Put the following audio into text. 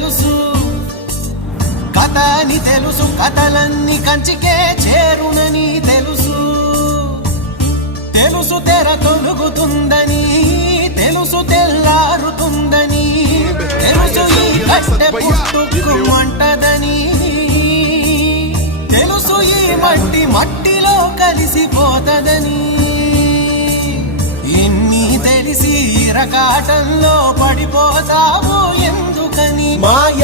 తెలుసు, కథ అని తెలుసు, కథలన్నీ కంచికే చేరునని తెలుసు. తెలుసు తెర తొలుగుతుందని, తెలుసు తెల్లారుతుందని, తెలుసు ఈ కట్టె పుట్టుకుమంటదని, తెలుసు ఈ మట్టి మట్టిలో కలిసిపోతదని. ఎన్ని తెలిసి ఇరకాటంలో పడిపోతావు ఎందుకని? మాయ